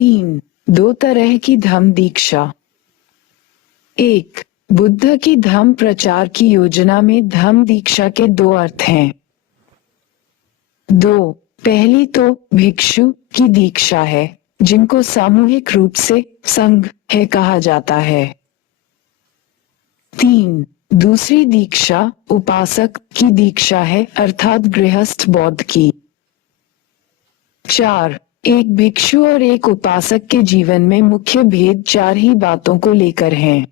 3. दो तरह की धम्म दीक्षा। 1. बुद्ध की धम्म प्रचार की योजना में धम्म दीक्षा के दो अर्थ हैं। 2. पहली तो भिक्षु की दीक्षा है, जिनको सामूहिक रूप से संघ है कहा जाता है। 3. दूसरी दीक्षा उपासक की दीक्षा है, अर्थात गृहस्थ बौद्ध की। 4. एक भिक्षु और एक उपासक के जीवन में मुख्य भेद 4 ही बातों को लेकर हैं।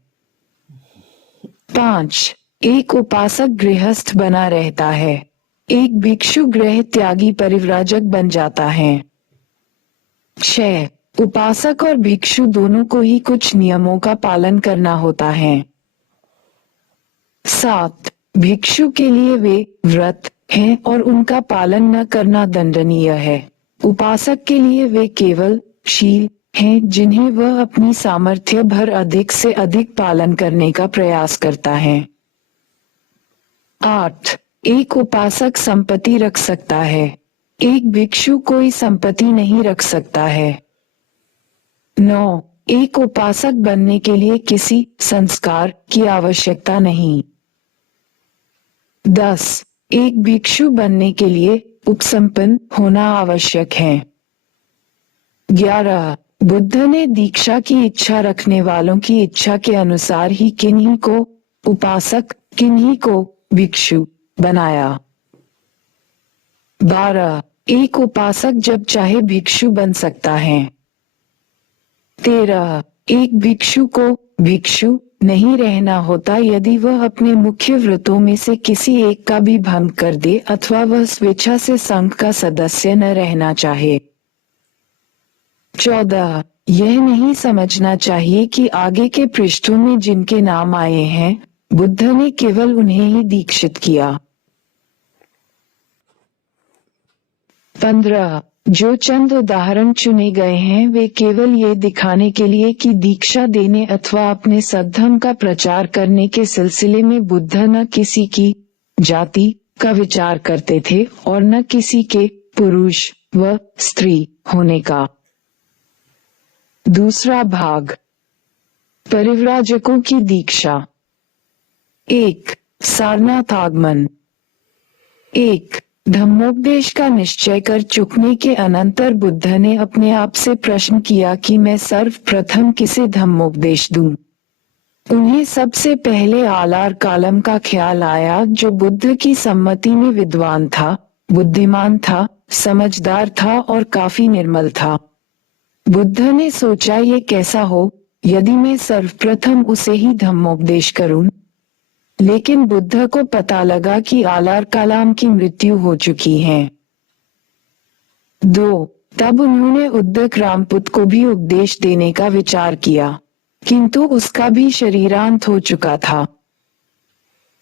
5. एक उपासक गृहस्थ बना रहता है, एक भिक्षु गृह त्यागी परिव्राजक बन जाता है। 6. उपासक और भिक्षु दोनों को ही कुछ नियमों का पालन करना होता है। 7. भिक्षु के लिए वे व्रत हैं और उनका पालन न करना दंडनीय है। उपासक के लिए वे केवल शील हैं, जिन्हें वह अपनी सामर्थ्य भर अधिक से अधिक पालन करने का प्रयास करता है। 8. एक उपासक संपत्ति रख सकता है, एक भिक्षु कोई संपत्ति नहीं रख सकता है। 9. एक उपासक बनने के लिए किसी संस्कार की आवश्यकता नहीं। 10. एक भिक्षु बनने के लिए उपसंपन्न होना आवश्यक है। 11. बुद्ध ने दीक्षा की इच्छा रखने वालों की इच्छा के अनुसार ही किन्हीं को उपासक, किन्हीं को भिक्षु बनाया। 12. एक उपासक जब चाहे भिक्षु बन सकता है। 13. एक भिक्षु को भिक्षु नहीं रहना होता यदि वह अपने मुख्य व्रतों में से किसी एक का भी भंग कर दे अथवा वह स्वेच्छा से संघ का सदस्य न रहना चाहे। 14. यह नहीं समझना चाहिए कि आगे के पृष्ठों में जिनके नाम आए हैं, बुद्ध ने केवल उन्हें ही दीक्षित किया। 15. जो चंद उदाहरण चुने गए हैं वे केवल ये दिखाने के लिए कि दीक्षा देने अथवा अपने सद्धर्म का प्रचार करने के सिलसिले में बुद्ध न किसी की जाति का विचार करते थे और न किसी के पुरुष व स्त्री होने का। दूसरा भाग, परिव्राजकों की दीक्षा। 1. सारनाथ आगमन। 1. धम्मोपदेश का निश्चय कर चुकने के अनंतर बुद्ध ने अपने आप से प्रश्न किया कि मैं सर्वप्रथम किसे धम्मोपदेश दूं। उन्हें सबसे पहले आलार कालम का ख्याल आया, जो बुद्ध की सम्मति में विद्वान था, बुद्धिमान था, समझदार था और काफी निर्मल था। बुद्ध ने सोचा ये कैसा हो यदि मैं सर्वप्रथम उसे ही धम्मोपदेश करूं। लेकिन बुद्ध को पता लगा कि आलार कालाम की मृत्यु हो चुकी है। 2. तब उन्होंने उद्दक रामपुत को भी उपदेश देने का विचार किया, किंतु उसका भी शरीरांत हो चुका था।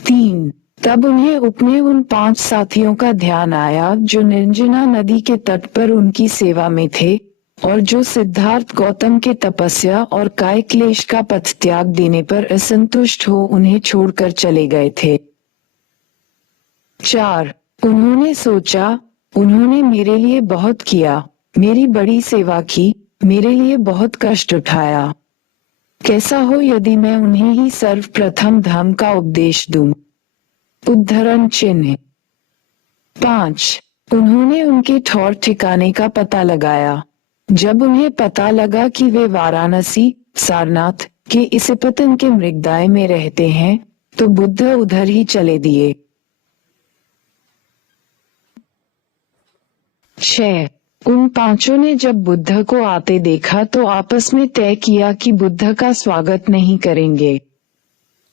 3. तब उन्हें अपने उन 5 साथियों का ध्यान आया जो निर्जना नदी के तट पर उनकी सेवा में थे और जो सिद्धार्थ गौतम के तपस्या और काय क्लेश का पथ त्याग देने पर असंतुष्ट हो उन्हें छोड़कर चले गए थे। 4. उन्होंने सोचा, उन्होंने मेरे लिए बहुत किया, मेरी बड़ी सेवा की, मेरे लिए बहुत कष्ट उठाया। कैसा हो यदि मैं उन्हें ही सर्वप्रथम धम्म का उपदेश दूं। उद्धरण चिन्ह। 5. उन्होंने उनके ठौर ठिकाने का पता लगाया। जब उन्हें पता लगा कि वे वाराणसी सारनाथ के इसिपतन के मृगदाय में रहते हैं, तो बुद्ध उधर ही चले दिए। 6. उन 5 ने जब बुद्ध को आते देखा तो आपस में तय किया कि बुद्ध का स्वागत नहीं करेंगे।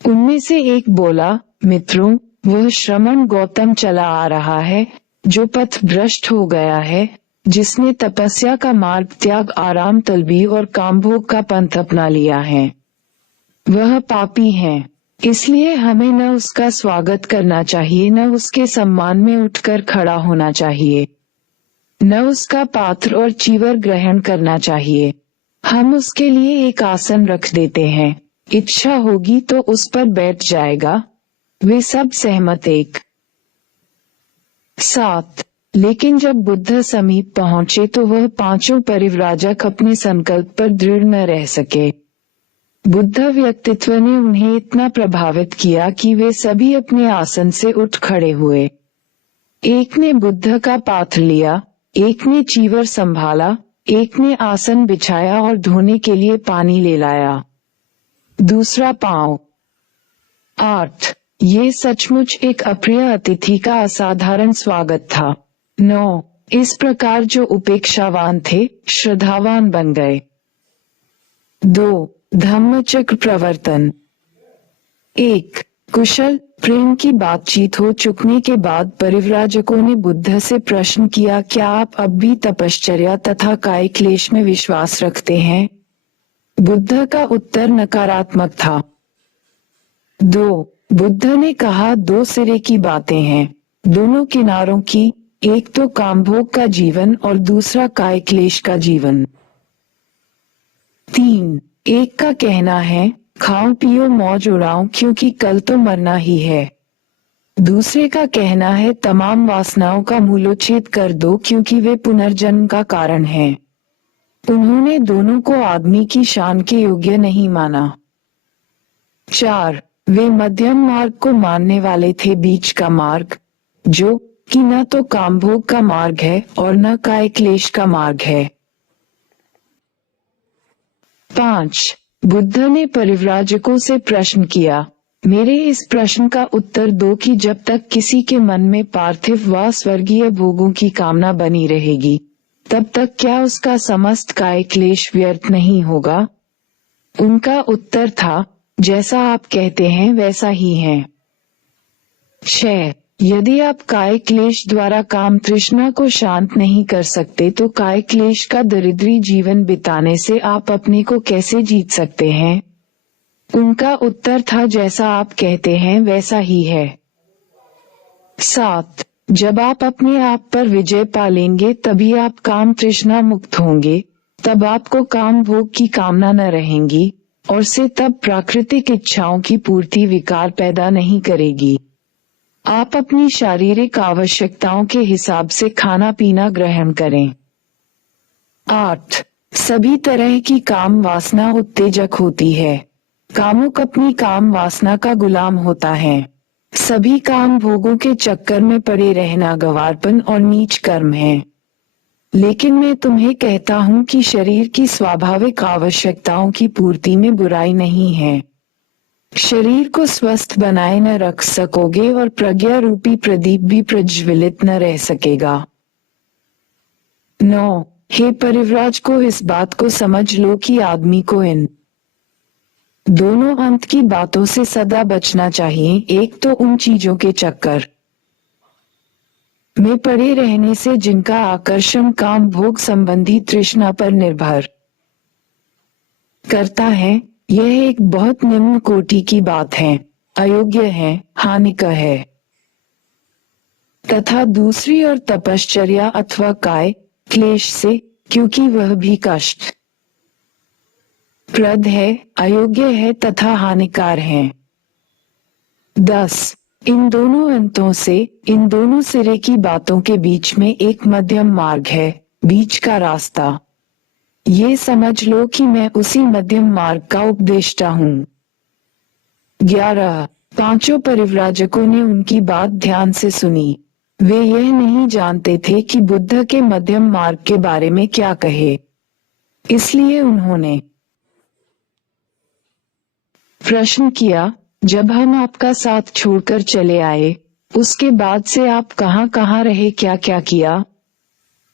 उनमें से एक बोला, मित्रों, वह श्रमण गौतम चला आ रहा है, जो पथ भ्रष्ट हो गया है, जिसने तपस्या का मार्ग त्याग आराम तलबी और कामभोग का पंथ अपना लिया है। वह पापी है, इसलिए हमें न उसका स्वागत करना चाहिए, न उसके सम्मान में उठकर खड़ा होना चाहिए, न उसका पात्र और चीवर ग्रहण करना चाहिए। हम उसके लिए एक आसन रख देते हैं, इच्छा होगी तो उस पर बैठ जाएगा। वे सब सहमत। 1. 7. लेकिन जब बुद्ध समीप पहुंचे तो वह पांचों परिव्राजक अपने संकल्प पर दृढ़ न रह सके। बुद्ध व्यक्तित्व ने उन्हें इतना प्रभावित किया कि वे सभी अपने आसन से उठ खड़े हुए। एक ने बुद्ध का पात्र लिया, एक ने चीवर संभाला, एक ने आसन बिछाया और धोने के लिए पानी ले लाया। दूसरा पांव। 8. ये सचमुच एक अप्रिय अतिथि का असाधारण स्वागत था। 9. इस प्रकार जो उपेक्षावान थे, श्रद्धावान बन गए। 2. धम्मचक्र प्रवर्तन। 1. कुशल प्रेम की बातचीत हो चुकने के बाद परिव्राजकों ने बुद्ध से प्रश्न किया, क्या आप अब भी तपश्चर्या तथा काय क्लेश में विश्वास रखते हैं? बुद्ध का उत्तर नकारात्मक था। 2. बुद्ध ने कहा, दो सिरे की बातें हैं, दोनों किनारों की, एक तो कामभोग का जीवन और दूसरा काय क्लेश का जीवन। 3. एक का कहना है, खाओ पियो मौज उड़ाओ क्योंकि कल तो मरना ही है। दूसरे का कहना है, तमाम वासनाओं का मूलोच्छेद कर दो क्योंकि वे पुनर्जन्म का कारण हैं। उन्होंने दोनों को आदमी की शान के योग्य नहीं माना। 4. वे मध्यम मार्ग को मानने वाले थे, बीच का मार्ग, जो कि न तो कामभोग का मार्ग है और न काय क्लेश का मार्ग है। 5. बुद्ध ने परिव्राजकों से प्रश्न किया, मेरे इस प्रश्न का उत्तर दो कि जब तक किसी के मन में पार्थिव व स्वर्गीय भोगों की कामना बनी रहेगी, तब तक क्या उसका समस्त काय क्लेश व्यर्थ नहीं होगा? उनका उत्तर था, जैसा आप कहते हैं वैसा ही है। 6. यदि आप काय क्लेश द्वारा काम तृष्णा को शांत नहीं कर सकते तो काय क्लेश का दरिद्री जीवन बिताने से आप अपने को कैसे जीत सकते हैं? उनका उत्तर था, जैसा आप कहते हैं वैसा ही है। 7. जब आप अपने आप पर विजय पा लेंगे तभी आप काम तृष्णा मुक्त होंगे, तब आपको काम भोग की कामना न रहेंगी और से तब प्राकृतिक इच्छाओं की पूर्ति विकार पैदा नहीं करेगी। आप अपनी शारीरिक आवश्यकताओं के हिसाब से खाना पीना ग्रहण करें। 8. सभी तरह की काम वासना उत्तेजक होती है। कामुक अपनी काम वासना का गुलाम होता है। सभी काम भोगों के चक्कर में पड़े रहना गंवारपन और नीच कर्म है। लेकिन मैं तुम्हें कहता हूँ कि शरीर की स्वाभाविक आवश्यकताओं की पूर्ति में बुराई नहीं है। शरीर को स्वस्थ बनाए न रख सकोगे और प्रज्ञा रूपी प्रदीप भी प्रज्वलित न रह सकेगा। 9. हे परिव्राज को इस बात को समझ लो कि आदमी को इन दोनों अंत की बातों से सदा बचना चाहिए। एक तो उन चीजों के चक्कर में पड़े रहने से जिनका आकर्षण काम भोग संबंधी तृष्णा पर निर्भर करता है, यह एक बहुत निम्न कोटि की बात है, अयोग्य है, हानिकर है। तथा दूसरी और तपश्चर्या अथवा काय क्लेश से, क्योंकि वह भी कष्ट प्रद है, अयोग्य है तथा हानिकार है। 10. इन दोनों अंतों से, इन दोनों सिरे की बातों के बीच में एक मध्यम मार्ग है, बीच का रास्ता। ये समझ लो कि मैं उसी मध्यम मार्ग का उपदेष्टा हूँ। 11. पांचों परिव्राजकों ने उनकी बात ध्यान से सुनी। वे यह नहीं जानते थे कि बुद्ध के मध्यम मार्ग के बारे में क्या कहे, इसलिए उन्होंने प्रश्न किया, जब हम आपका साथ छोड़कर चले आए, उसके बाद से आप कहाँ रहे, क्या क्या किया?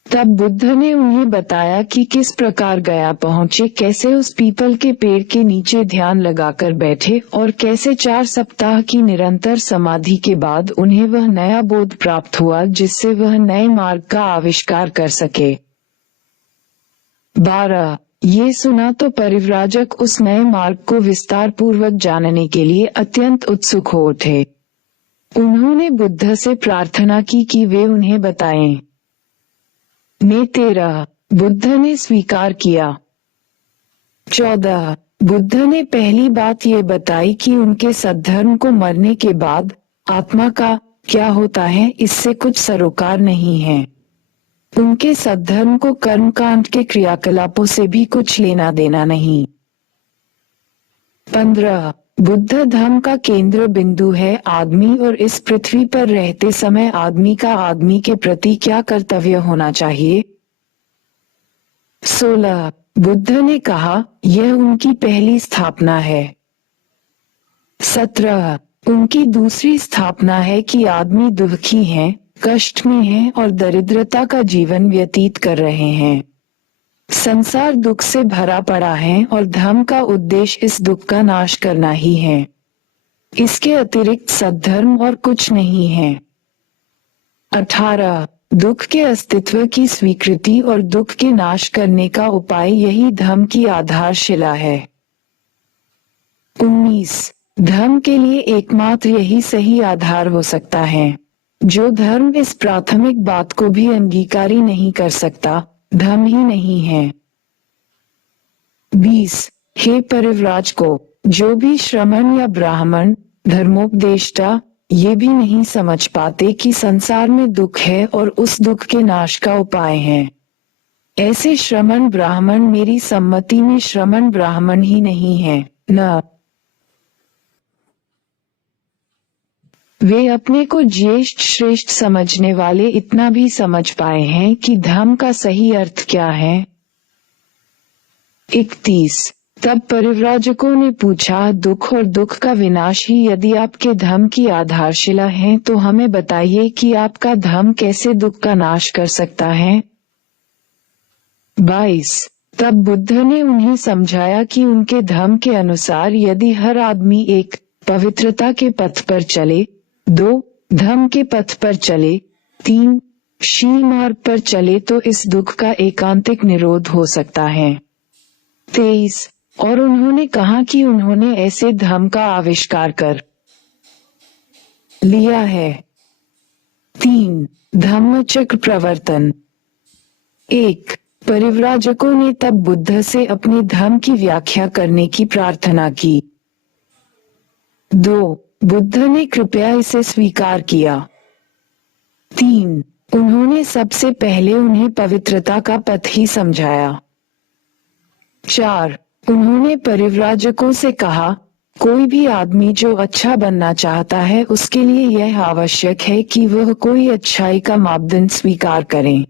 तब बुद्ध ने उन्हें बताया कि किस प्रकार गया पहुंचे, कैसे उस पीपल के पेड़ के नीचे ध्यान लगाकर बैठे और कैसे 4 सप्ताह की निरंतर समाधि के बाद उन्हें वह नया बोध प्राप्त हुआ जिससे वह नए मार्ग का आविष्कार कर सके। 12. ये सुना तो परिव्राजक उस नए मार्ग को विस्तार पूर्वक जानने के लिए अत्यंत उत्सुक हो उठे। उन्होंने बुद्ध से प्रार्थना की कि वे उन्हें बताएं। 13. बुद्ध ने स्वीकार किया। 14. बुद्ध ने पहली बात ये बताई कि उनके सद्धर्म को मरने के बाद आत्मा का क्या होता है, इससे कुछ सरोकार नहीं है। उनके सद्धर्म को कर्मकांड के क्रियाकलापों से भी कुछ लेना देना नहीं। 15 बुद्ध धर्म का केंद्र बिंदु है आदमी और इस पृथ्वी पर रहते समय आदमी का आदमी के प्रति क्या कर्तव्य होना चाहिए। 16 बुद्ध ने कहा यह उनकी पहली स्थापना है। 17 उनकी दूसरी स्थापना है कि आदमी दुखी हैं, कष्ट में हैं और दरिद्रता का जीवन व्यतीत कर रहे हैं। संसार दुख से भरा पड़ा है और धर्म का उद्देश्य इस दुख का नाश करना ही है। इसके अतिरिक्त सद्धर्म और कुछ नहीं है। 18 दुख के अस्तित्व की स्वीकृति और दुख के नाश करने का उपाय यही धर्म की आधारशिला है। 19 धर्म के लिए एकमात्र यही सही आधार हो सकता है। जो धर्म इस प्राथमिक बात को भी अंगीकारी नहीं कर सकता, धर्म ही नहीं है। 20 हे परिव्राज को, जो भी श्रमण या ब्राह्मण धर्मोपदेष्टा ये भी नहीं समझ पाते कि संसार में दुख है और उस दुख के नाश का उपाय है, ऐसे श्रमण ब्राह्मण मेरी सम्मति में श्रमण ब्राह्मण ही नहीं है। न वे अपने को ज्येष्ठ श्रेष्ठ समझने वाले इतना भी समझ पाए हैं कि धर्म का सही अर्थ क्या है। 31 तब परिव्राजकों ने पूछा दुख और दुख का विनाश ही यदि आपके धर्म की आधारशिला है तो हमें बताइए कि आपका धर्म कैसे दुख का नाश कर सकता है। 22 तब बुद्ध ने उन्हें समझाया कि उनके धर्म के अनुसार यदि हर आदमी एक पवित्रता के पथ पर चले, 2 धर्म के पथ पर चले, 3 शील मार्ग पर चले तो इस दुख का एकांतिक निरोध हो सकता है। 23 और उन्होंने कहा कि उन्होंने ऐसे धर्म का आविष्कार कर लिया है। 3 धम्मचक्र प्रवर्तन। 1 परिव्राजकों ने तब बुद्ध से अपने धर्म की व्याख्या करने की प्रार्थना की। 2 बुद्ध ने कृपया इसे स्वीकार किया। 3 उन्होंने सबसे पहले उन्हें पवित्रता का पथ ही समझाया। 4 उन्होंने परिव्राजकों से कहा कोई भी आदमी जो अच्छा बनना चाहता है उसके लिए यह आवश्यक है कि वह कोई अच्छाई का मापदंड स्वीकार करें।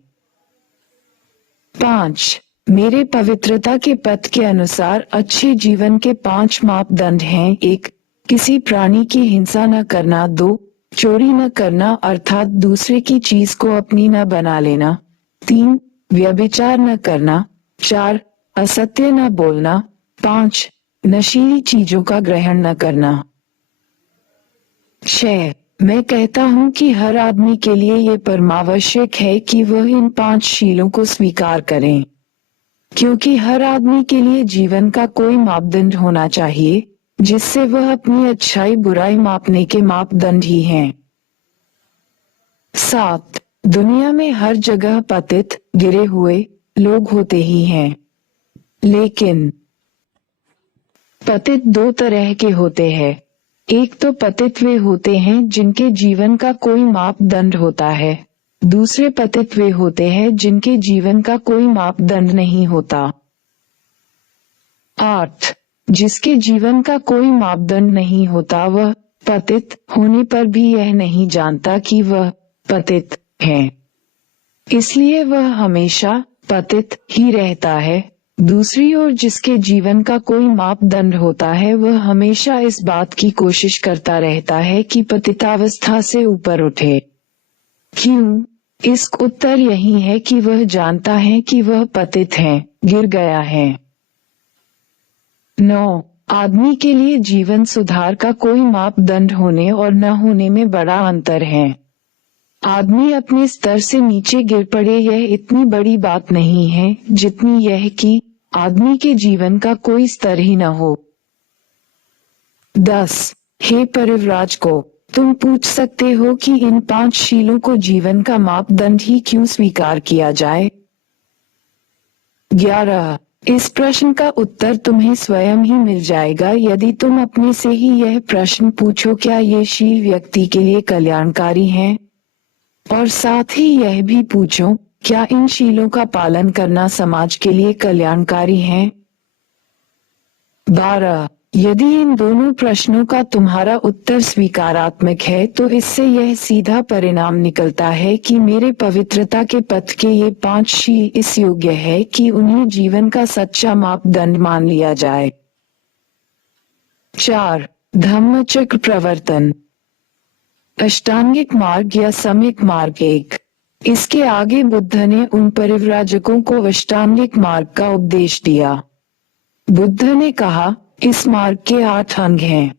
5 मेरे पवित्रता के पथ के अनुसार अच्छे जीवन के 5 मापदंड हैं। 1 किसी प्राणी की हिंसा न करना। 2 चोरी न करना अर्थात दूसरे की चीज को अपनी न बना लेना। 3 व्यभिचार न करना। 4 असत्य न बोलना। 5 नशीली चीजों का ग्रहण न करना। 6 मैं कहता हूँ कि हर आदमी के लिए ये परमावश्यक है कि वह इन 5 शीलों को स्वीकार करें, क्योंकि हर आदमी के लिए जीवन का कोई मापदंड होना चाहिए जिससे वह अपनी अच्छाई बुराई मापने के मापदंड ही हैं। 7 दुनिया में हर जगह पतित गिरे हुए लोग होते ही हैं, लेकिन पतित 2 तरह के होते हैं। एक तो पतित वे होते हैं जिनके जीवन का कोई मापदंड होता है, दूसरे पतित वे होते हैं जिनके जीवन का कोई मापदंड नहीं होता। 8 जिसके जीवन का कोई मापदंड नहीं होता वह पतित होने पर भी यह नहीं जानता कि वह पतित है, इसलिए वह हमेशा पतित ही रहता है। दूसरी ओर जिसके जीवन का कोई मापदंड होता है वह हमेशा इस बात की कोशिश करता रहता है कि पतितावस्था से ऊपर उठे। क्यों? इसका उत्तर यही है कि वह जानता है कि वह पतित है, गिर गया है। 9 आदमी के लिए जीवन सुधार का कोई मापदंड होने और न होने में बड़ा अंतर है। आदमी अपने स्तर से नीचे गिर पड़े यह इतनी बड़ी बात नहीं है जितनी यह कि आदमी के जीवन का कोई स्तर ही न हो। 10 हे परिव्राज को, तुम पूछ सकते हो कि इन 5 शीलों को जीवन का मापदंड ही क्यों स्वीकार किया जाए। 11 इस प्रश्न का उत्तर तुम्हें स्वयं ही मिल जाएगा यदि तुम अपने से ही यह प्रश्न पूछो क्या ये शील व्यक्ति के लिए कल्याणकारी हैं, और साथ ही यह भी पूछो क्या इन शीलों का पालन करना समाज के लिए कल्याणकारी है? 12. यदि इन दोनों प्रश्नों का तुम्हारा उत्तर स्वीकारात्मक है तो इससे यह सीधा परिणाम निकलता है कि मेरे पवित्रता के पथ के ये 5 शील इस योग्य है कि उन्हें जीवन का सच्चा मापदंड मान लिया जाए। 4. धम्मचक्र प्रवर्तन। अष्टांगिक मार्ग या सम्यक मार्ग 1। इसके आगे बुद्ध ने उन परिव्राजकों को अष्टांगिक मार्ग का उपदेश दिया। बुद्ध ने कहा, इस मार्ग के 8 अंग हैं।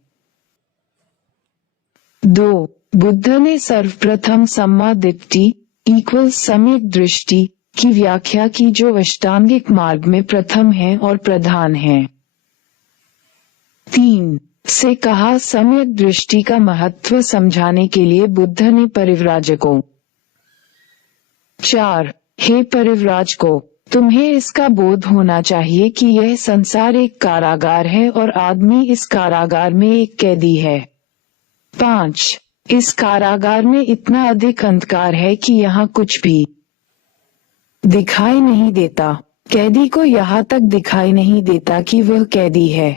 2. बुद्ध ने सर्वप्रथम सम्मा दिट्ठी इक्वल सम्यक दृष्टि की व्याख्या की जो अष्टांगिक मार्ग में प्रथम है और प्रधान है। 3. से कहा सम्यक दृष्टि का महत्व समझाने के लिए बुद्ध ने परिव्राजकों। 4. हे परिव्राजकों, तुम्हें इसका बोध होना चाहिए कि यह संसार एक कारागार है और आदमी इस कारागार में एक कैदी है। 5. इस कारागार में इतना अधिक अंधकार है कि यहाँ कुछ भी दिखाई नहीं देता। कैदी को यहाँ तक दिखाई नहीं देता कि वह कैदी है।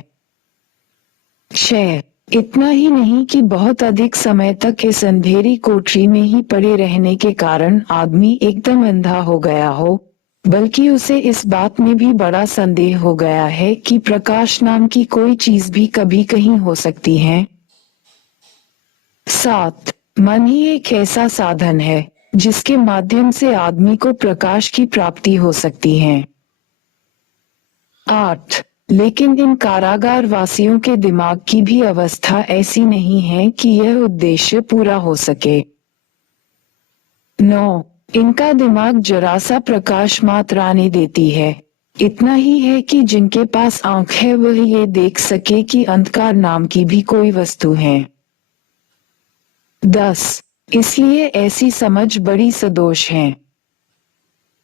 6. इतना ही नहीं कि बहुत अधिक समय तक इस अंधेरी कोठरी में ही पड़े रहने के कारण आदमी एकदम अंधा हो गया हो, बल्कि उसे इस बात में भी बड़ा संदेह हो गया है कि प्रकाश नाम की कोई चीज भी कभी कहीं हो सकती है। 7. मन ही एक ऐसा साधन है जिसके माध्यम से आदमी को प्रकाश की प्राप्ति हो सकती है। 8. लेकिन इन कारागार वासियों के दिमाग की भी अवस्था ऐसी नहीं है कि यह उद्देश्य पूरा हो सके। 9. इनका दिमाग जरा सा प्रकाश मात्र आने देती है। इतना ही है कि जिनके पास आंख है वह ये देख सके कि अंधकार नाम की भी कोई वस्तु है। 10. इसलिए ऐसी समझ बड़ी सदोष है।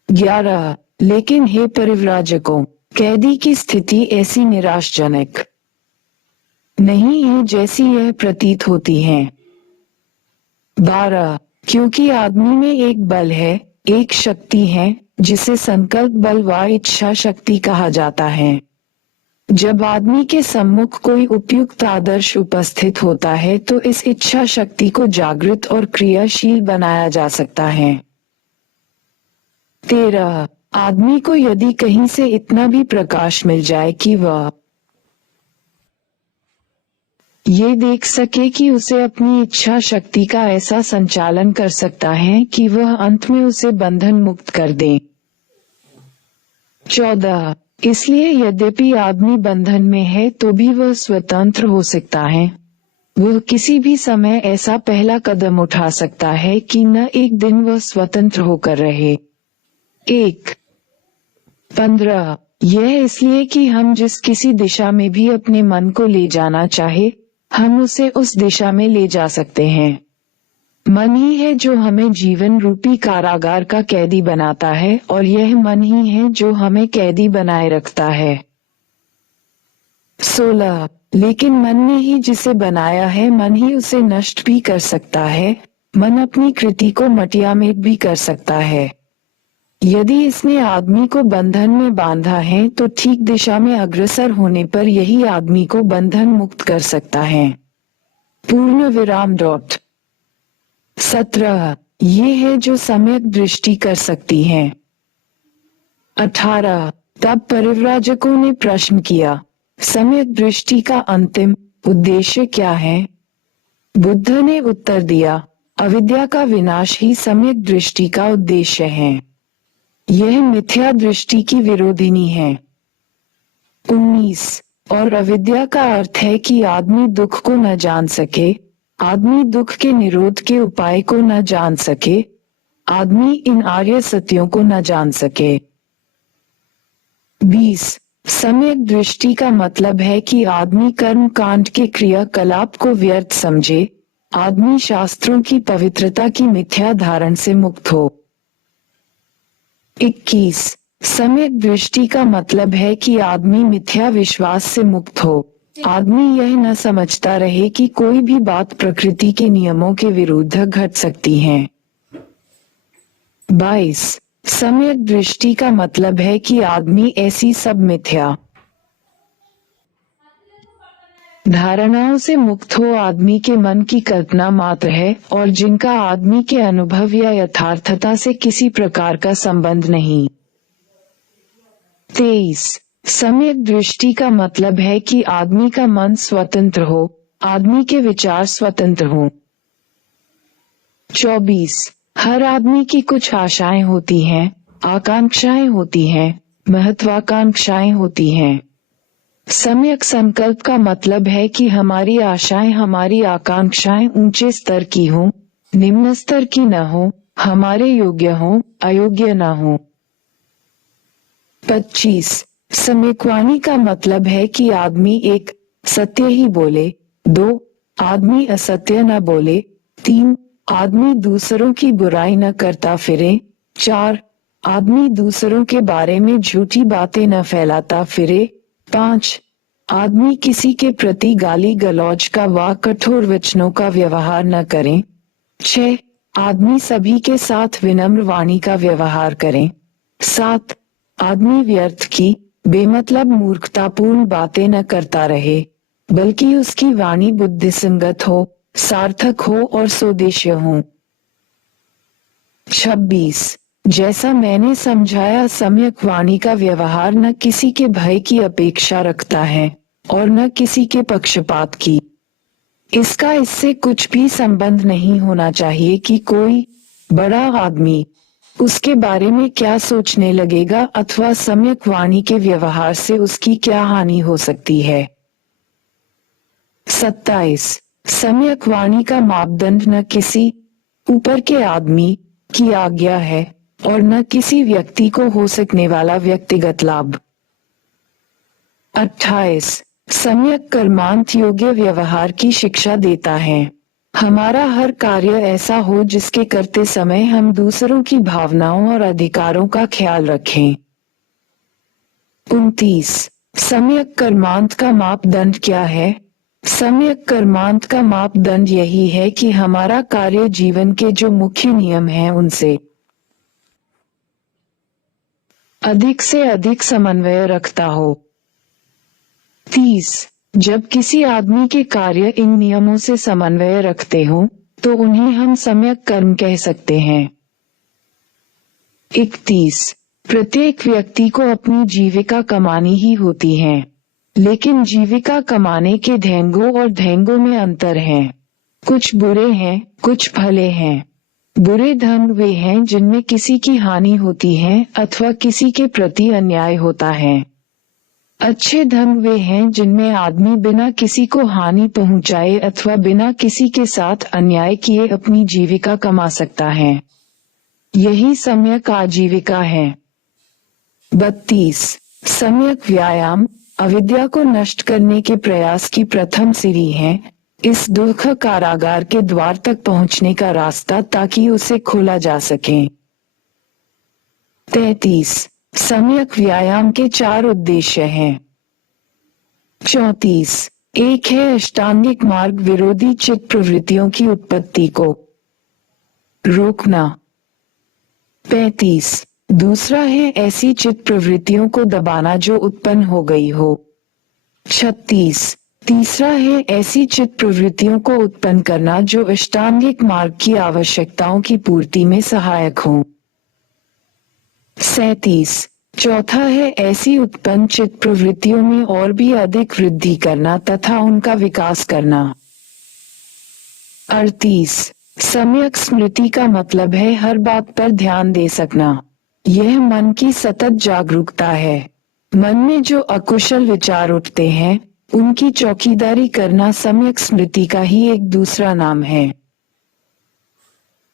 11. लेकिन हे परिव्राजकों, कैदी की स्थिति ऐसी निराशजनक नहीं है जैसी यह प्रतीत होती है। 12. क्योंकि आदमी में एक बल है, एक शक्ति है जिसे संकल्प बल व इच्छा शक्ति कहा जाता है। जब आदमी के सम्मुख कोई उपयुक्त आदर्श उपस्थित होता है तो इस इच्छा शक्ति को जागृत और क्रियाशील बनाया जा सकता है। 13. आदमी को यदि कहीं से इतना भी प्रकाश मिल जाए कि वह ये देख सके कि उसे अपनी इच्छा शक्ति का ऐसा संचालन कर सकता है कि वह अंत में उसे बंधन मुक्त कर दे। 14. इसलिए यद्यपि आदमी बंधन में है तो भी वह स्वतंत्र हो सकता है। वह किसी भी समय ऐसा पहला कदम उठा सकता है कि न एक दिन वह स्वतंत्र होकर रहे। 15. यह इसलिए कि हम जिस किसी दिशा में भी अपने मन को ले जाना चाहे, हम उसे उस दिशा में ले जा सकते हैं। मन ही है जो हमें जीवन रूपी कारागार का कैदी बनाता है और यह मन ही है जो हमें कैदी बनाए रखता है। 16. लेकिन मन ने ही जिसे बनाया है, मन ही उसे नष्ट भी कर सकता है। मन अपनी कृति को मटियामेट भी कर सकता है। यदि इसने आदमी को बंधन में बांधा है तो ठीक दिशा में अग्रसर होने पर यही आदमी को बंधन मुक्त कर सकता है। पूर्ण विराम. 17. ये है जो सम्यक दृष्टि कर सकती है। 18. तब परिव्राजकों ने प्रश्न किया, सम्यक दृष्टि का अंतिम उद्देश्य क्या है? बुद्ध ने उत्तर दिया, अविद्या का विनाश ही सम्यक दृष्टि का उद्देश्य है। यह मिथ्या दृष्टि की विरोधिनी है। 19. और अविद्या का अर्थ है कि आदमी दुख को न जान सके, आदमी दुख के निरोध के उपाय को न जान सके, आदमी इन आर्य सत्यों को न जान सके। 20. सम्यक दृष्टि का मतलब है कि आदमी कर्म कांड के क्रियाकलाप को व्यर्थ समझे, आदमी शास्त्रों की पवित्रता की मिथ्या धारण से मुक्त हो। 21. सम्यक दृष्टि का मतलब है कि आदमी मिथ्या विश्वास से मुक्त हो, आदमी यह न समझता रहे कि कोई भी बात प्रकृति के नियमों के विरुद्ध घट सकती है। 22. सम्यक दृष्टि का मतलब है कि आदमी ऐसी सब मिथ्या धारणाओं से मुक्त हो, आदमी के मन की कल्पना मात्र है और जिनका आदमी के अनुभव या यथार्थता से किसी प्रकार का संबंध नहीं। 23 सम्यक दृष्टि का मतलब है कि आदमी का मन स्वतंत्र हो, आदमी के विचार स्वतंत्र हो। 24 हर आदमी की कुछ आशाएं होती हैं, आकांक्षाएं होती हैं, महत्वाकांक्षाएं होती हैं। सम्यक संकल्प का मतलब है कि हमारी आशाएं, हमारी आकांक्षाएं ऊंचे स्तर की हों, निम्न स्तर की न हो, हमारे योग्य हो, अयोग्य न हो। 25 सम्यकवाणी का मतलब है कि आदमी 1 सत्य ही बोले, 2 आदमी असत्य न बोले, 3 आदमी दूसरों की बुराई न करता फिरे, 4 आदमी दूसरों के बारे में झूठी बातें न फैलाता फिरे, 5 आदमी किसी के प्रति गाली गलौज का व कठोर वचनों का व्यवहार न करें, 6 आदमी सभी के साथ विनम्र वाणी का व्यवहार करें, 7 आदमी व्यर्थ की बेमतलब मूर्खतापूर्ण बातें न करता रहे, बल्कि उसकी वाणी बुद्धिसंगत हो, सार्थक हो और स्वदेशीय हो। 26 जैसा मैंने समझाया, सम्यक वाणी का व्यवहार न किसी के भय की अपेक्षा रखता है और न किसी के पक्षपात की। इसका इससे कुछ भी संबंध नहीं होना चाहिए कि कोई बड़ा आदमी उसके बारे में क्या सोचने लगेगा अथवा सम्यक वाणी के व्यवहार से उसकी क्या हानि हो सकती है। 27 सम्यक वाणी का मापदंड न किसी ऊपर के आदमी की आज्ञा है और न किसी व्यक्ति को हो सकने वाला व्यक्तिगत लाभ। 28 सम्यक कर्मांत योग्य व्यवहार की शिक्षा देता है। हमारा हर कार्य ऐसा हो जिसके करते समय हम दूसरों की भावनाओं और अधिकारों का ख्याल रखें। 29 सम्यक कर्मांत का मापदंड क्या है? सम्यक कर्मांत का मापदंड यही है कि हमारा कार्य जीवन के जो मुख्य नियम हैं उनसे अधिक से अधिक समन्वय रखता हो। 30 जब किसी आदमी के कार्य इन नियमों से समन्वय रखते हो तो उन्हें हम सम्यक कर्म कह सकते हैं। 31 प्रत्येक व्यक्ति को अपनी जीविका कमानी ही होती है, लेकिन जीविका कमाने के ढंगों और ढंगों में अंतर है। कुछ बुरे हैं, कुछ भले हैं। बुरे ढंग वे हैं जिनमें किसी की हानि होती है अथवा किसी के प्रति अन्याय होता है। अच्छे ढंग वे हैं जिनमें आदमी बिना किसी को हानि पहुंचाए अथवा बिना किसी के साथ अन्याय किए अपनी जीविका कमा सकता है। यही सम्यक आजीविका है। 32 सम्यक व्यायाम अविद्या को नष्ट करने के प्रयास की प्रथम सीढ़ी है, इस दुख कारागार के द्वार तक पहुंचने का रास्ता, ताकि उसे खोला जा सके। 33 सम्यक व्यायाम के 4 उद्देश्य हैं। 34 एक है अष्टांगिक मार्ग विरोधी चित्त प्रवृत्तियों की उत्पत्ति को रोकना। 35 दूसरा है ऐसी चित्त प्रवृत्तियों को दबाना जो उत्पन्न हो गई हो। 36 तीसरा है ऐसी चित्त प्रवृत्तियों को उत्पन्न करना जो अष्टांगिक मार्ग की आवश्यकताओं की पूर्ति में सहायक हो। 37 चौथा है ऐसी उत्पन्न चित्त प्रवृत्तियों में और भी अधिक वृद्धि करना तथा उनका विकास करना। 38 सम्यक स्मृति का मतलब है हर बात पर ध्यान दे सकना। यह मन की सतत जागरूकता है। मन में जो अकुशल विचार उठते हैं उनकी चौकीदारी करना सम्यक स्मृति का ही एक दूसरा नाम है।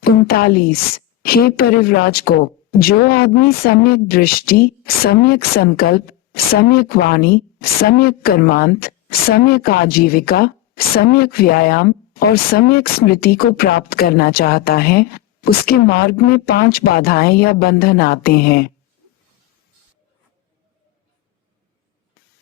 39 हे परिव्राज को, जो आदमी सम्यक दृष्टि, सम्यक संकल्प, सम्यक वाणी, सम्यक कर्मांत, सम्यक आजीविका, सम्यक व्यायाम और सम्यक स्मृति को प्राप्त करना चाहता है, उसके मार्ग में 5 बाधाएं या बंधन आते हैं।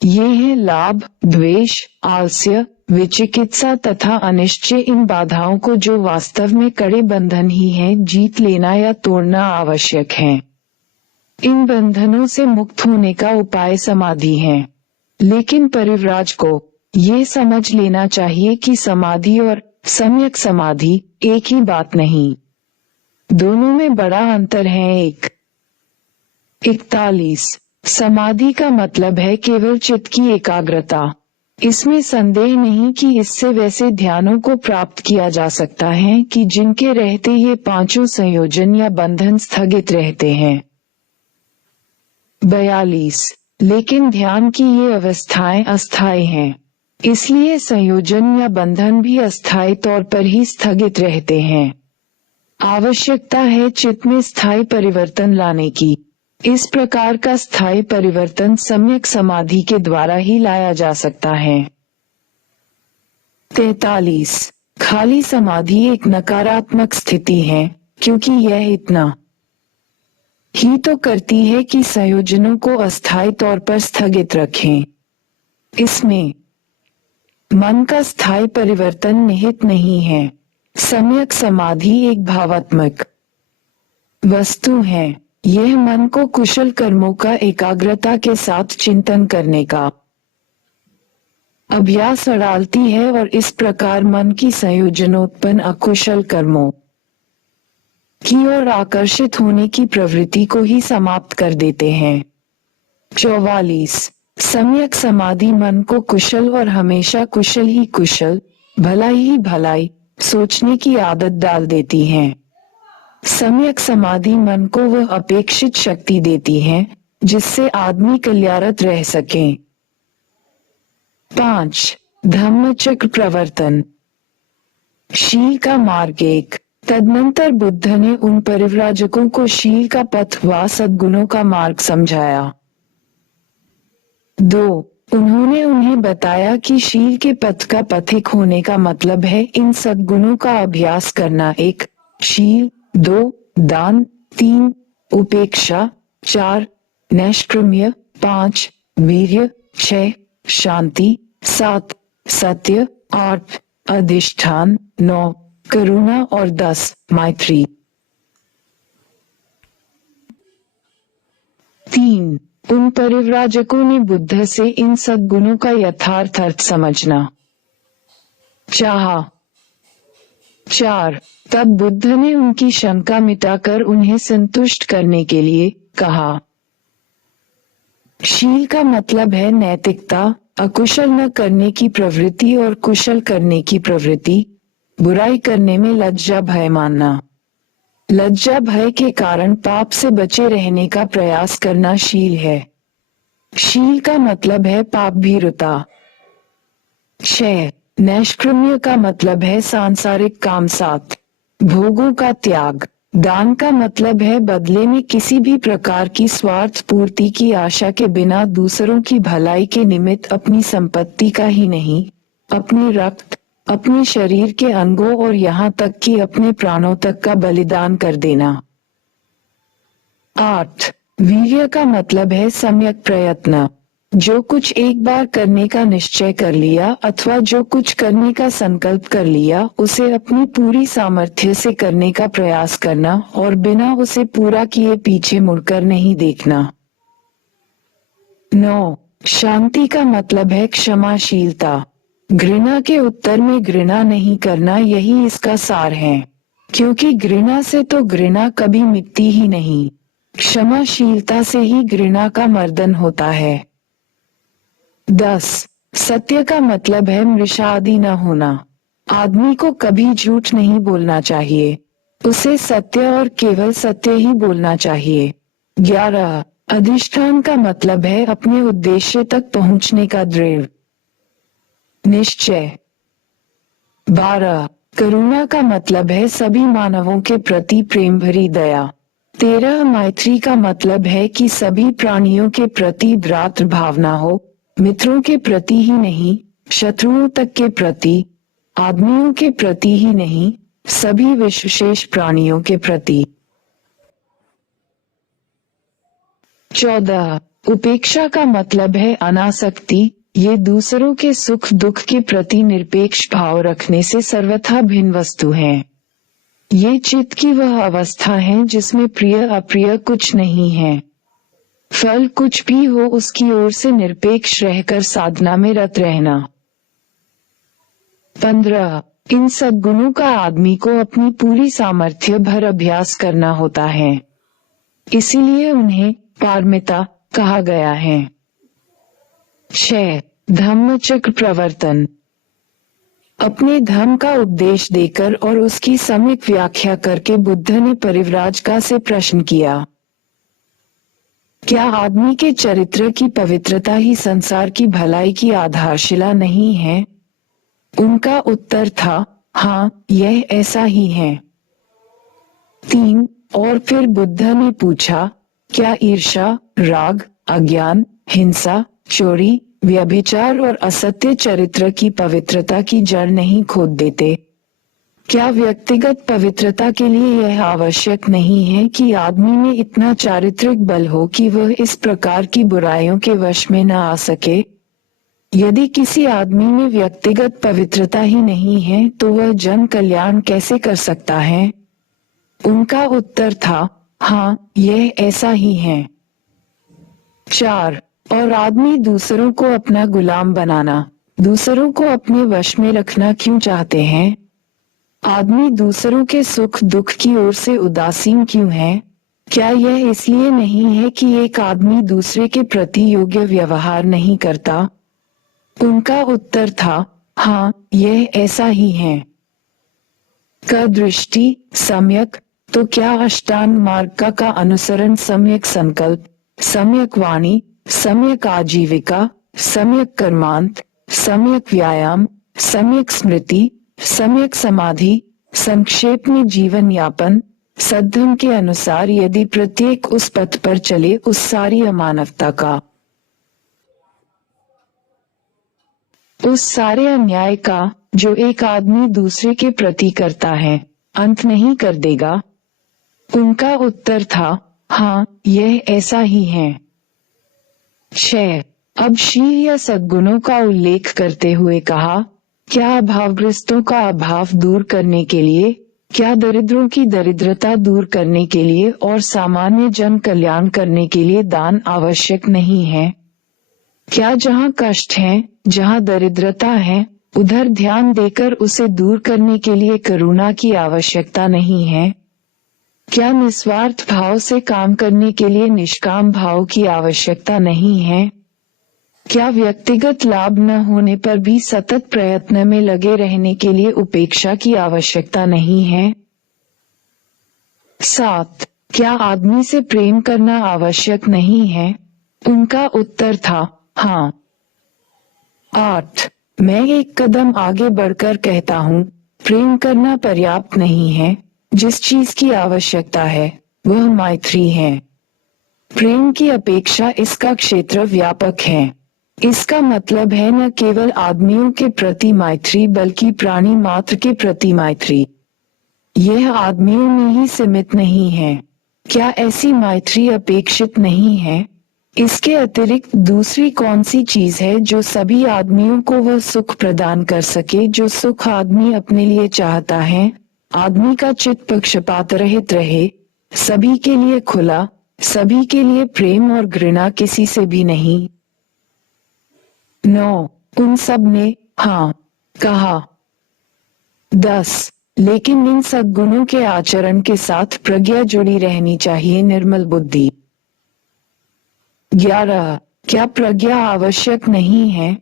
ये हैं लाभ, द्वेष, आलस्य, विचिकित्सा तथा अनिश्चय। इन बाधाओं को, जो वास्तव में कड़े बंधन ही हैं, जीत लेना या तोड़ना आवश्यक है। इन बंधनों से मुक्त होने का उपाय समाधि है। लेकिन परिव्राज को ये समझ लेना चाहिए कि समाधि और सम्यक समाधि एक ही बात नहीं, दोनों में बड़ा अंतर है। 41 समाधि का मतलब है केवल चित्त की एकाग्रता। इसमें संदेह नहीं कि इससे वैसे ध्यानों को प्राप्त किया जा सकता है कि जिनके रहते ये पांचों संयोजन या बंधन स्थगित रहते हैं। 42 लेकिन ध्यान की ये अवस्थाएं अस्थायी हैं, इसलिए संयोजन या बंधन भी अस्थायी तौर पर ही स्थगित रहते हैं। आवश्यकता है चित्त में स्थायी परिवर्तन लाने की। इस प्रकार का स्थायी परिवर्तन सम्यक समाधि के द्वारा ही लाया जा सकता है। 43 खाली समाधि एक नकारात्मक स्थिति है, क्योंकि यह इतना ही तो करती है कि संयोजनों को अस्थायी तौर पर स्थगित रखें। इसमें मन का स्थायी परिवर्तन निहित नहीं है। सम्यक समाधि एक भावात्मक वस्तु है। यह मन को कुशल कर्मों का एकाग्रता के साथ चिंतन करने का अभ्यास डालती है और इस प्रकार मन की संयोजनोत्पन्न अकुशल कर्मों की ओर आकर्षित होने की प्रवृत्ति को ही समाप्त कर देते हैं। 44 सम्यक समाधि मन को कुशल और हमेशा कुशल ही कुशल, भलाई ही भलाई सोचने की आदत डाल देती है। सम्यक समाधि मन को वह अपेक्षित शक्ति देती है जिससे आदमी कल्याणरत रह सके। 5 धम्मचक्र प्रवर्तन शील का मार्ग 1 तदनंतर बुद्ध ने उन परिव्राजकों को शील का पथ व सद्गुणों का मार्ग समझाया। 2 उन्होंने उन्हें बताया कि शील के पथ का पथिक होने का मतलब है इन सद्गुणों का अभ्यास करना। 1 शील, 2 दान, 3 उपेक्षा, 4 नैष्क्रम्य, 5 वीर्य, 6 शांति, 7 सत्य, 8 अधिष्ठान, 9 करुणा और 10 मैत्री। 3 उन परिव्राजकों ने बुद्ध से इन सद्गुणों का यथार्थ अर्थ समझना चाहा। 4 तब बुद्ध ने उनकी शंका मिटाकर उन्हें संतुष्ट करने के लिए कहा, शील का मतलब है नैतिकता, अकुशल न करने की प्रवृत्ति और कुशल करने की प्रवृत्ति, बुराई करने में लज्जा भय मानना। लज्जा भय के कारण पाप से बचे रहने का प्रयास करना शील है। शील का मतलब है पाप भीरुता। 6 नैष्क्रम्य का मतलब है सांसारिक काम। 7 भोगों का त्याग। दान का मतलब है बदले में किसी भी प्रकार की स्वार्थ पूर्ति की आशा के बिना दूसरों की भलाई के निमित्त अपनी संपत्ति का ही नहीं, अपने रक्त, अपने शरीर के अंगों और यहाँ तक कि अपने प्राणों तक का बलिदान कर देना। 8 वीर्य का मतलब है सम्यक प्रयत्न। जो कुछ एक बार करने का निश्चय कर लिया अथवा जो कुछ करने का संकल्प कर लिया उसे अपनी पूरी सामर्थ्य से करने का प्रयास करना और बिना उसे पूरा किए पीछे मुड़कर नहीं देखना। 9 शांति का मतलब है क्षमाशीलता। घृणा के उत्तर में घृणा नहीं करना, यही इसका सार है, क्योंकि घृणा से तो घृणा कभी मिटती ही नहीं। क्षमाशीलता से ही घृणा का मर्दन होता है। 10 सत्य का मतलब है मृषादि न होना। आदमी को कभी झूठ नहीं बोलना चाहिए, उसे सत्य और केवल सत्य ही बोलना चाहिए। 11 अधिष्ठान का मतलब है अपने उद्देश्य तक पहुंचने का दृढ़ निश्चय। 12 करुणा का मतलब है सभी मानवों के प्रति प्रेम भरी दया। 13 मैत्री का मतलब है कि सभी प्राणियों के प्रति भ्रातृ भावना हो, मित्रों के प्रति ही नहीं, शत्रुओं तक के प्रति, आदमियों के प्रति ही नहीं, सभी विशेष प्राणियों के प्रति। 14 उपेक्षा का मतलब है अनासक्ति। ये दूसरों के सुख दुख के प्रति निरपेक्ष भाव रखने से सर्वथा भिन्न वस्तु है। ये चित्त की वह अवस्था है जिसमें प्रिय अप्रिय कुछ नहीं है। फल कुछ भी हो उसकी ओर से निरपेक्ष रहकर साधना में रत रहना। 15 इन सद्गुणों का आदमी को अपनी पूरी सामर्थ्य भर अभ्यास करना होता है, इसीलिए उन्हें पारमिता कहा गया है। 6 धम्मचक्र प्रवर्तन। अपने धर्म का उपदेश देकर और उसकी सम्यक व्याख्या करके बुद्ध ने परिव्राजका से प्रश्न किया, क्या आदमी के चरित्र की पवित्रता ही संसार की भलाई की आधारशिला नहीं है? उनका उत्तर था, हाँ, यह ऐसा ही है। 3 और फिर बुद्ध ने पूछा, क्या ईर्ष्या, राग, अज्ञान, हिंसा, चोरी, व्यभिचार और असत्य चरित्र की पवित्रता की जड़ नहीं खोद देते? क्या व्यक्तिगत पवित्रता के लिए यह आवश्यक नहीं है कि आदमी में इतना चारित्रिक बल हो कि वह इस प्रकार की बुराइयों के वश में न आ सके? यदि किसी आदमी में व्यक्तिगत पवित्रता ही नहीं है तो वह जन कल्याण कैसे कर सकता है? उनका उत्तर था, हाँ, यह ऐसा ही है। 4 और आदमी दूसरों को अपना गुलाम बनाना, दूसरों को अपने वश में रखना क्यों चाहते हैं? आदमी दूसरों के सुख दुख की ओर से उदासीन क्यों है? क्या यह इसलिए नहीं है कि एक आदमी दूसरे के प्रति योग्य व्यवहार नहीं करता? उनका उत्तर था, हाँ, यह ऐसा ही है। का दृष्टि सम्यक, तो क्या अष्टांग मार्ग का अनुसरण सम्यक संकल्प, सम्यक वाणी, सम्यक आजीविका, सम्यक कर्मांत, सम्यक व्यायाम, सम्यक स्मृति, सम्यक समाधि, संक्षेप में जीवन यापन, सद्धर्म के अनुसार यदि प्रत्येक उस पथ पर चले उस सारी अमानवता का, उस सारे अन्याय का जो एक आदमी दूसरे के प्रति करता है, अंत नहीं कर देगा? उनका उत्तर था, हाँ, यह ऐसा ही है। 6 अब शील या सद्गुणों का उल्लेख करते हुए कहा, क्या अभावग्रस्तों का अभाव दूर करने के लिए, क्या दरिद्रों की दरिद्रता दूर करने के लिए और सामान्य जन कल्याण करने के लिए दान आवश्यक नहीं है? क्या जहाँ कष्ट है, जहाँ दरिद्रता है, उधर ध्यान देकर उसे दूर करने के लिए करुणा की आवश्यकता नहीं है? क्या निस्वार्थ भाव से काम करने के लिए निष्काम भाव की आवश्यकता नहीं है? क्या व्यक्तिगत लाभ न होने पर भी सतत प्रयत्न में लगे रहने के लिए उपेक्षा की आवश्यकता नहीं है? 7 क्या आदमी से प्रेम करना आवश्यक नहीं है? उनका उत्तर था, हाँ। 8 मैं एक कदम आगे बढ़कर कहता हूँ, प्रेम करना पर्याप्त नहीं है। जिस चीज की आवश्यकता है वह मैत्री है। प्रेम की अपेक्षा इसका क्षेत्र व्यापक है। इसका मतलब है न केवल आदमियों के प्रति मैत्री बल्कि प्राणी मात्र के प्रति मैत्री। यह आदमियों में ही सीमित नहीं है। क्या ऐसी मैत्री अपेक्षित नहीं है? इसके अतिरिक्त दूसरी कौन सी चीज है जो सभी आदमियों को वह सुख प्रदान कर सके जो सुख आदमी अपने लिए चाहता है? आदमी का चित्त पक्षपात रहित रहे, सभी के लिए खुला, सभी के लिए प्रेम और घृणा किसी से भी नहीं। 9 उन सब ने हाँ कहा। 10 लेकिन इन सद्गुणों के आचरण के साथ प्रज्ञा जुड़ी रहनी चाहिए, निर्मल बुद्धि। 11 क्या प्रज्ञा आवश्यक नहीं है?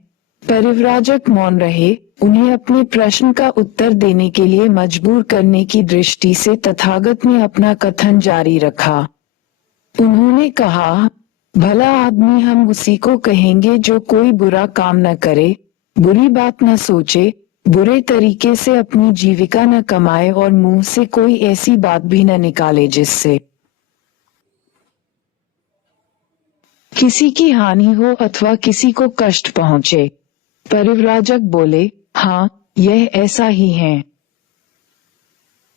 परिव्राजक मौन रहे, उन्हें अपने प्रश्न का उत्तर देने के लिए मजबूर करने की दृष्टि से तथागत ने अपना कथन जारी रखा। उन्होंने कहा, भला आदमी हम उसी को कहेंगे जो कोई बुरा काम न करे, बुरी बात न सोचे, बुरे तरीके से अपनी जीविका न कमाए और मुंह से कोई ऐसी बात भी न निकाले जिससे किसी की हानि हो अथवा किसी को कष्ट पहुंचे। परिव्राजक बोले, हाँ, यह ऐसा ही है।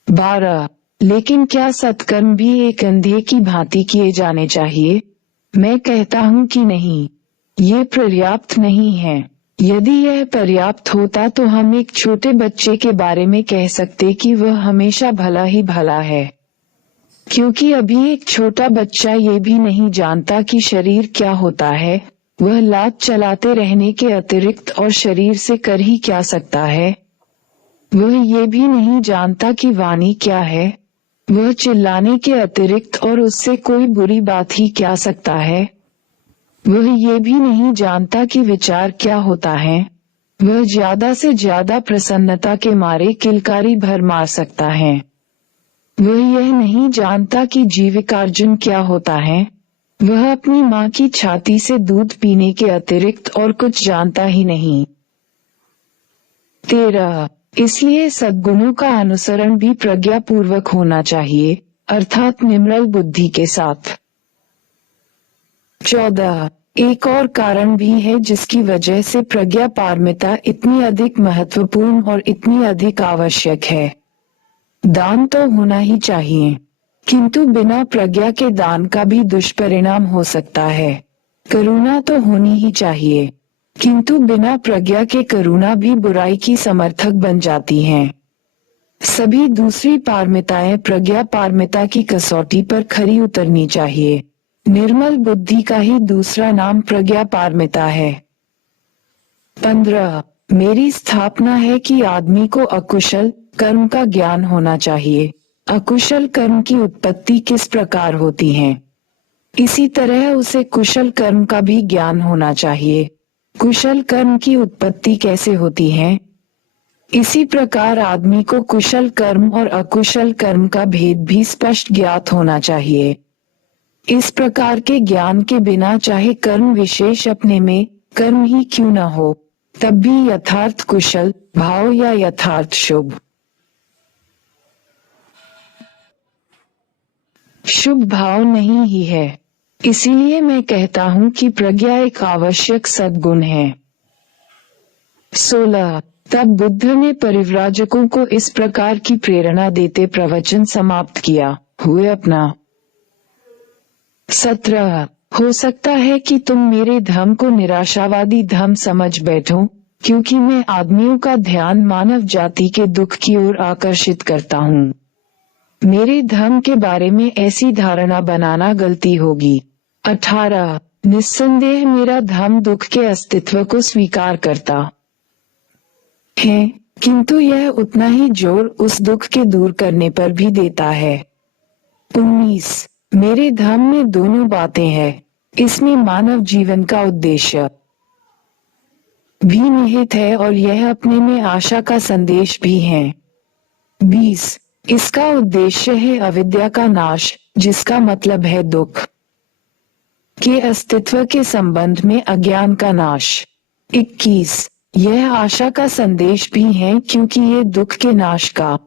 12 लेकिन क्या सत्कर्म भी एक अंधे की भांति किए जाने चाहिए? मैं कहता हूँ कि नहीं, ये पर्याप्त नहीं है। यदि यह पर्याप्त होता तो हम एक छोटे बच्चे के बारे में कह सकते कि वह हमेशा भला ही भला है। क्योंकि अभी एक छोटा बच्चा ये भी नहीं जानता कि शरीर क्या होता है, वह लात चलाते रहने के अतिरिक्त और शरीर से कर ही क्या सकता है। वह ये भी नहीं जानता कि वाणी क्या है, वह चिल्लाने के अतिरिक्त और उससे कोई बुरी बात ही क्या सकता है। वह ये भी नहीं जानता कि विचार क्या होता है, वह ज्यादा से ज्यादा प्रसन्नता के मारे किलकारी भर मार सकता है। वह यह नहीं जानता कि जीविकार्जन क्या होता है, वह अपनी माँ की छाती से दूध पीने के अतिरिक्त और कुछ जानता ही नहीं। 13. इसलिए सद्गुणों का अनुसरण भी प्रज्ञापूर्वक होना चाहिए, अर्थात निर्मल बुद्धि के साथ। 14. एक और कारण भी है जिसकी वजह से प्रज्ञा पारमिता इतनी अधिक महत्वपूर्ण और इतनी अधिक आवश्यक है। दान तो होना ही चाहिए, किंतु बिना प्रज्ञा के दान का भी दुष्परिणाम हो सकता है। करुणा तो होनी ही चाहिए, किंतु बिना प्रज्ञा के करुणा भी बुराई की समर्थक बन जाती हैं। सभी दूसरी पारमिताएं प्रज्ञा पारमिता की कसौटी पर खरी उतरनी चाहिए। निर्मल बुद्धि का ही दूसरा नाम प्रज्ञा पारमिता है। 15. मेरी स्थापना है कि आदमी को अकुशल कर्म का ज्ञान होना चाहिए। अकुशल कर्म की उत्पत्ति किस प्रकार होती है, इसी तरह उसे कुशल कर्म का भी ज्ञान होना चाहिए। कुशल कर्म की उत्पत्ति कैसे होती है, इसी प्रकार आदमी को कुशल कर्म और अकुशल कर्म का भेद भी स्पष्ट ज्ञात होना चाहिए। इस प्रकार के ज्ञान के बिना चाहे कर्म विशेष अपने में कर्म ही क्यों न हो, तब भी यथार्थ कुशल भाव या यथार्थ शुभ भाव नहीं ही है। इसीलिए मैं कहता हूँ कि प्रज्ञा एक आवश्यक सद्गुण है। 16. तब बुद्ध ने परिव्राजकों को इस प्रकार की प्रेरणा देते प्रवचन समाप्त किया, हुए अपना। 17. हो सकता है कि तुम मेरे धर्म को निराशावादी धर्म समझ बैठो, क्योंकि मैं आदमियों का ध्यान मानव जाति के दुख की ओर आकर्षित करता हूँ। मेरे धर्म के बारे में ऐसी धारणा बनाना गलती होगी। 18. निस्संदेह मेरा धर्म दुख के अस्तित्व को स्वीकार करता है, किंतु यह उतना ही जोर उस दुख के दूर करने पर भी देता है। 19. मेरे धर्म में दोनों बातें हैं, इसमें मानव जीवन का उद्देश्य भी निहित है और यह अपने में आशा का संदेश भी है। 20. इसका उद्देश्य है अविद्या का नाश, जिसका मतलब है दुख के अस्तित्व के संबंध में अज्ञान का नाश। 21. यह आशा का संदेश भी है क्योंकि ये दुख के नाश का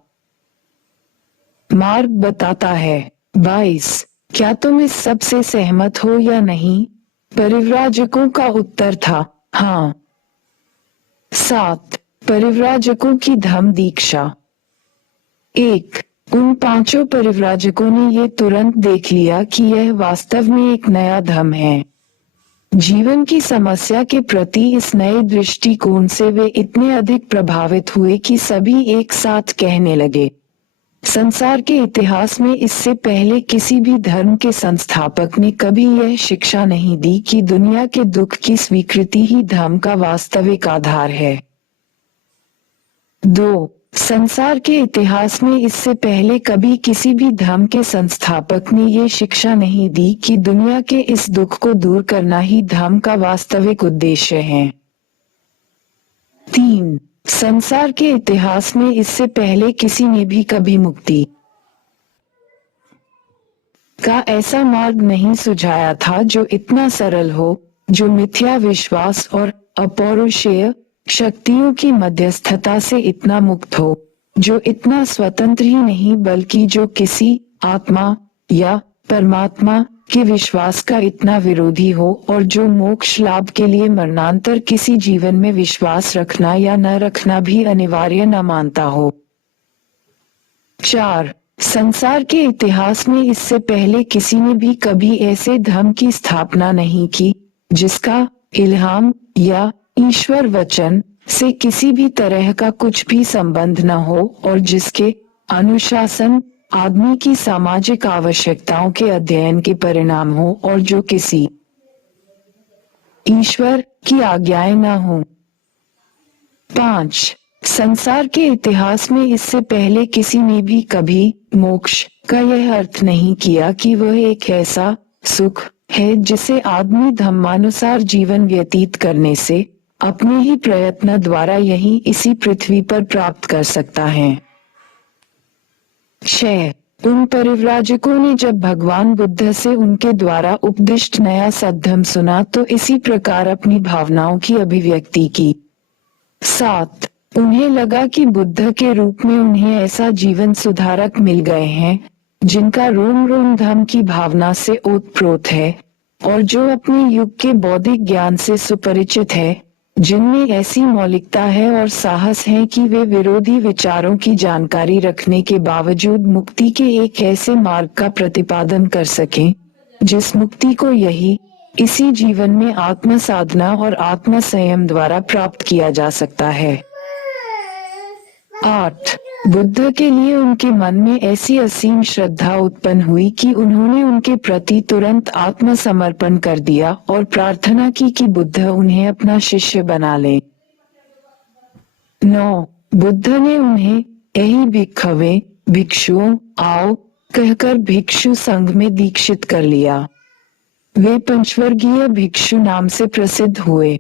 मार्ग बताता है। 22. क्या तुम इस सब से सहमत हो या नहीं? परिव्राजकों का उत्तर था, हाँ। 7. परिव्राजकों की धम्म दीक्षा। 1. उन पांचों परिव्राजकों ने ये तुरंत देख लिया कि यह वास्तव में एक नया धर्म है। जीवन की समस्या के प्रति इस नए दृष्टिकोण से वे इतने अधिक प्रभावित हुए कि सभी एक साथ कहने लगे, संसार के इतिहास में इससे पहले किसी भी धर्म के संस्थापक ने कभी यह शिक्षा नहीं दी कि दुनिया के दुख की स्वीकृति ही धर्म का वास्तविक आधार है। 2. संसार के इतिहास में इससे पहले कभी किसी भी धर्म के संस्थापक ने ये शिक्षा नहीं दी कि दुनिया के इस दुख को दूर करना ही धर्म का वास्तविक उद्देश्य है। 3. संसार के इतिहास में इससे पहले किसी ने भी कभी मुक्ति का ऐसा मार्ग नहीं सुझाया था जो इतना सरल हो, जो मिथ्या विश्वास और अपौरुषेय शक्तियों की मध्यस्थता से इतना मुक्त हो, जो इतना स्वतंत्र ही नहीं बल्कि जो किसी आत्मा या परमात्मा के विश्वास का इतना विरोधी हो और जो मोक्ष लाभ के लिए मरणांतर किसी जीवन में विश्वास रखना या न रखना भी अनिवार्य न मानता हो। 4. संसार के इतिहास में इससे पहले किसी ने भी कभी ऐसे धर्म की स्थापना नहीं की जिसका इल्हाम या ईश्वर वचन से किसी भी तरह का कुछ भी संबंध न हो और जिसके अनुशासन आदमी की सामाजिक आवश्यकताओं के अध्ययन के परिणाम हो और जो किसी ईश्वर की आज्ञाएं न हो। 5. संसार के इतिहास में इससे पहले किसी ने भी कभी मोक्ष का यह अर्थ नहीं किया कि वह एक ऐसा सुख है जिसे आदमी धर्मानुसार जीवन व्यतीत करने से अपने ही प्रयत्न द्वारा यही इसी पृथ्वी पर प्राप्त कर सकता है। 6. उन परिव्राजकों ने जब भगवान बुद्ध से उनके द्वारा उपदिष्ट नया सद्धर्म सुना तो इसी प्रकार अपनी भावनाओं की अभिव्यक्ति की। 7. उन्हें लगा कि बुद्ध के रूप में उन्हें ऐसा जीवन सुधारक मिल गए हैं जिनका रोम रोम धर्म की भावना से ओतप्रोत है और जो अपने युग के बौद्धिक ज्ञान से सुपरिचित है, जिनमें ऐसी मौलिकता है और साहस है कि वे विरोधी विचारों की जानकारी रखने के बावजूद मुक्ति के एक ऐसे मार्ग का प्रतिपादन कर सकें जिस मुक्ति को यही इसी जीवन में आत्म साधना और आत्म संयम द्वारा प्राप्त किया जा सकता है। 8. बुद्ध के लिए उनके मन में ऐसी असीम श्रद्धा उत्पन्न हुई कि उन्होंने उनके प्रति तुरंत आत्मसमर्पण कर दिया और प्रार्थना की कि बुद्ध उन्हें अपना शिष्य बना ले। 9. बुद्ध ने उन्हें यही भिक्खवे भिक्षुओं आओ कहकर भिक्षु संघ में दीक्षित कर लिया। वे पंचवर्गीय भिक्षु नाम से प्रसिद्ध हुए।